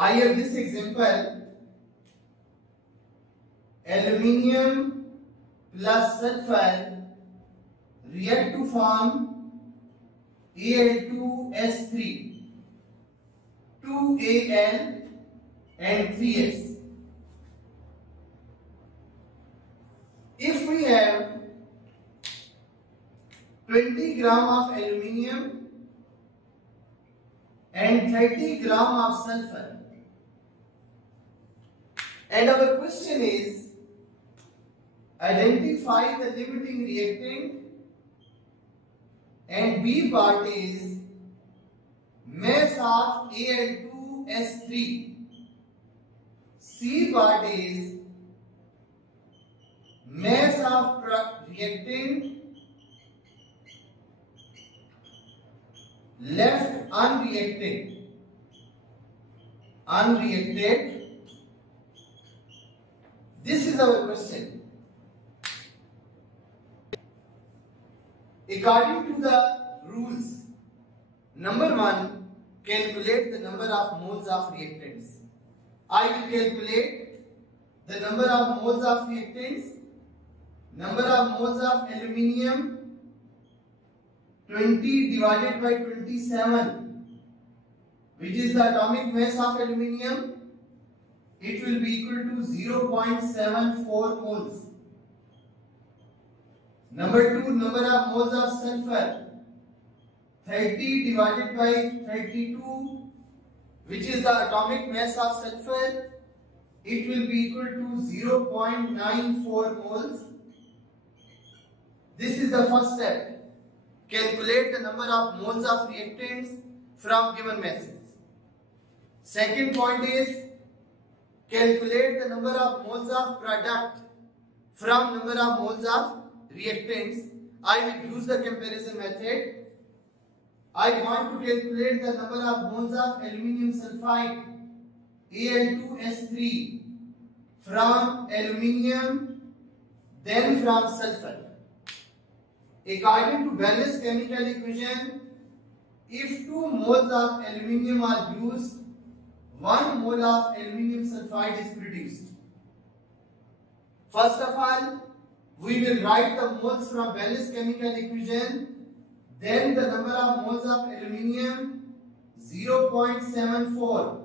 I have this example, aluminium plus sulfur react to form Al2S3, 2Al and 3S. If we have 20 gram of aluminium and 30 gram of sulfur, and our question is identify the limiting reactant, and B part is mass of Al2S3, C part is mass of reactant left unreacted. This is our question. According to the rules, number 1, calculate the number of moles of reactants. I will calculate the number of moles of reactants. Number of moles of aluminium 20 divided by 27, which is the atomic mass of aluminium. It will be equal to 0.74 moles. Number 2, number of moles of sulfur 30 divided by 32, which is the atomic mass of sulfur. It will be equal to 0.94 moles. This is the first step. Calculate the number of moles of reactants from given masses. Second point is calculate the number of moles of product from number of moles of reactants. I will use the comparison method. I want to calculate the number of moles of aluminium sulfide Al2S3 from aluminium, then from sulfur. According to balanced chemical equation, if 2 moles of aluminium are used, 1 mole of aluminium sulfide is produced. First of all, we will write the moles from balanced chemical equation, then the number of moles of aluminium 0.74.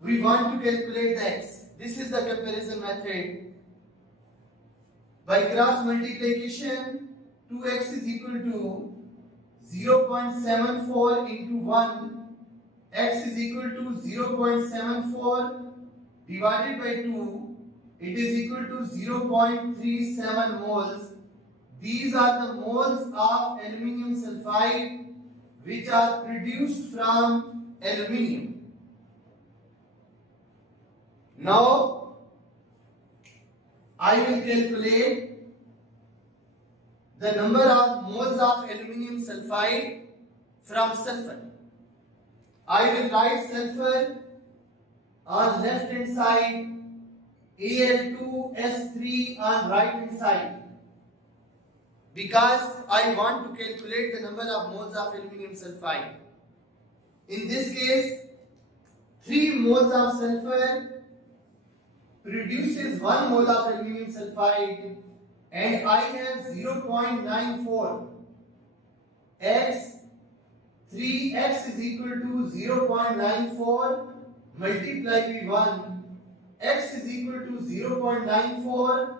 We want to calculate the x. This is the comparison method. By cross multiplication, 2x is equal to 0.74 into 1. X is equal to 0.74 divided by 2. It is equal to 0.37 moles. These are the moles of aluminium sulfide which are produced from aluminium. Now, I will calculate the number of moles of aluminium sulfide from sulfur. I will write sulfur on left hand side, Al2S3 on right hand side, because I want to calculate the number of moles of aluminium sulfide. In this case, 3 moles of sulfur produces 1 mole of aluminium sulfide, and I have 0.94. X, 3x is equal to 0.94 multiplied by 1. X is equal to 0.94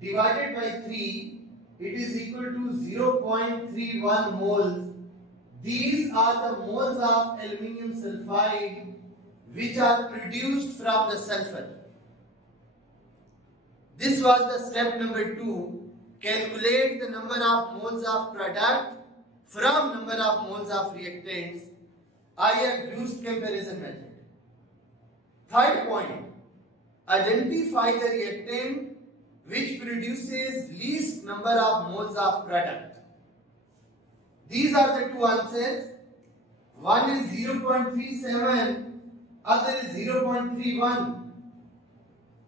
divided by 3. It is equal to 0.31 moles. These are the moles of aluminium sulfide which are produced from the sulfur. This was the step number 2. Calculate the number of moles of product from number of moles of reactants. I have used comparison method. Third point, identify the reactant which produces least number of moles of product. These are the 2 answers. One is 0.37, other is 0.31.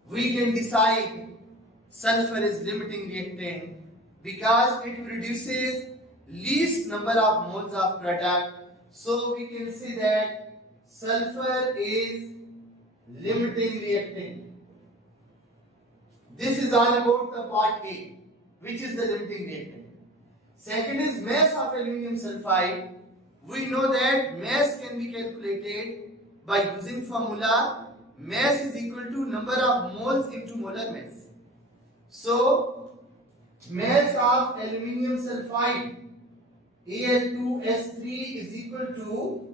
We can decide sulfur is limiting reactant because it produces least number of moles of product. So we can say that sulfur is limiting reactant. This is all about the part A, which is the limiting reactant. Second is mass of aluminium sulfide. We know that mass can be calculated by using formula mass is equal to number of moles into molar mass. So, mass of aluminium sulfide Al2S3 is equal to,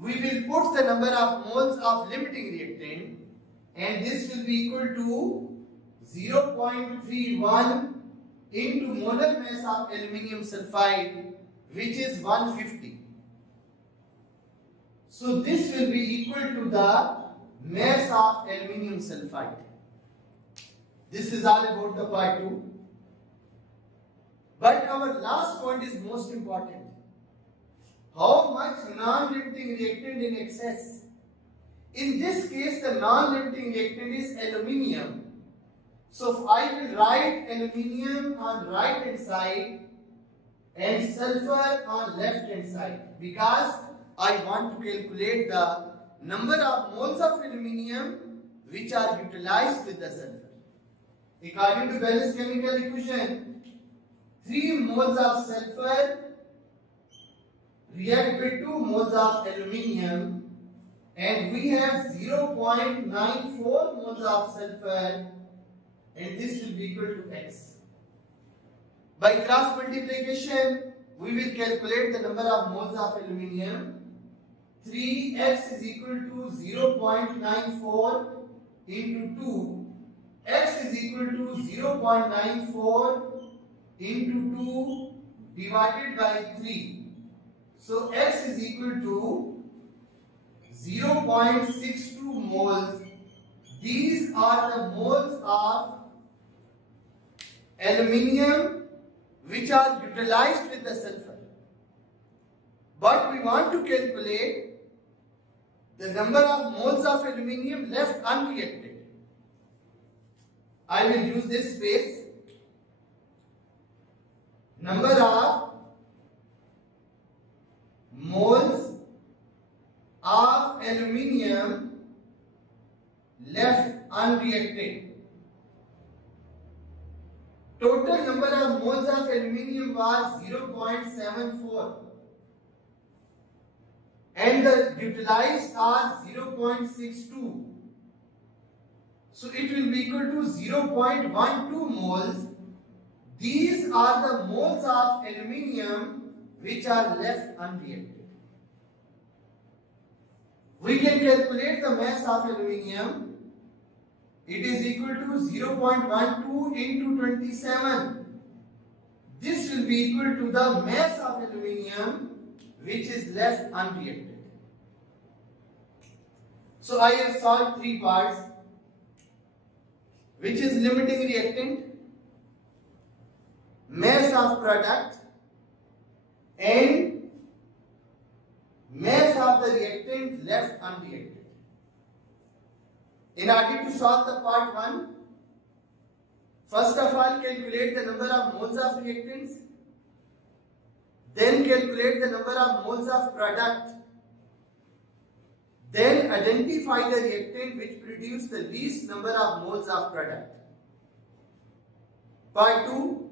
we will put the number of moles of limiting reactant, and this will be equal to 0.31 into molar mass of aluminium sulfide, which is 150. So this will be equal to the mass of aluminium sulfide. This is all about the part 2. But our last point is most important. How much non-limiting reactant in excess? In this case, the non-limiting reactant is aluminium. So I will write aluminium on right hand side and sulfur on left hand side, because I want to calculate the number of moles of aluminium which are utilized with the sulfur. According to Balanced chemical equation, 3 moles of sulfur react with 2 moles of aluminium, and we have 0.94 moles of sulfur, and this will be equal to X. By cross multiplication, we will calculate the number of moles of aluminium. 3x is equal to 0.94 into 2. X is equal to 0.94 into 2 divided by 3. So X is equal to 0.62 moles. These are the moles of aluminium which are utilized with the sulfur. But we want to calculate the number of moles of aluminium left unreacted. I will use this space. Number of moles of aluminium left unreacted. Total number of moles of aluminium was 0.74 and the utilized are 0.62. So it will be equal to 0.12 moles. These are the moles of aluminium which are left unreacted. We can calculate the mass of aluminium. It is equal to 0.12 into 27. This will be equal to the mass of aluminium which is left unreacted. So I have solved 3 parts, which is limiting reactant, mass of product, and mass of the reactant left unreacted. In order to solve the part 1, first of all calculate the number of moles of reactants, then calculate the number of moles of product, then identify the reactant which produce the least number of moles of product. Part 2,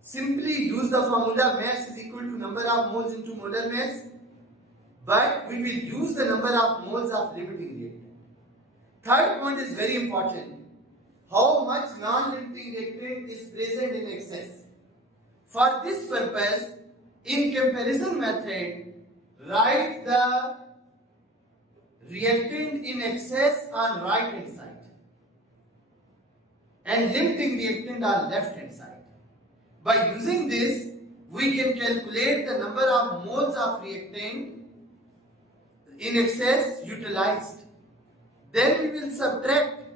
simply use the formula mass is equal to number of moles into molar mass, but we will use the number of moles of limiting reactant. Third point is very important. How much non-limiting reactant is present in excess? For this purpose, in comparison method, write the reactant in excess on right hand side and limiting reactant on left hand side. By using this, we can calculate the number of moles of reactant in excess utilized. Then we will subtract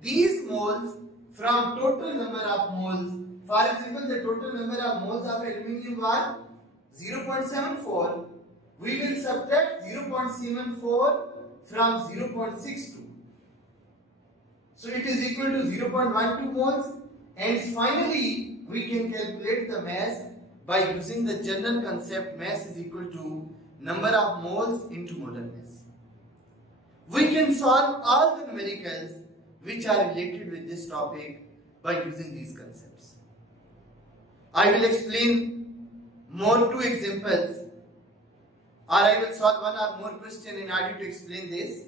these moles from total number of moles. For example, the total number of moles of aluminium was 0.74. We will subtract 0.74 from 0.62. So it is equal to 0.12 moles, and finally we can calculate the mass by using the general concept mass is equal to number of moles into molar mass. We can solve all the numericals which are related with this topic by using these concepts. I will explain more 2 examples, or I will solve 1 or more question in order to explain this.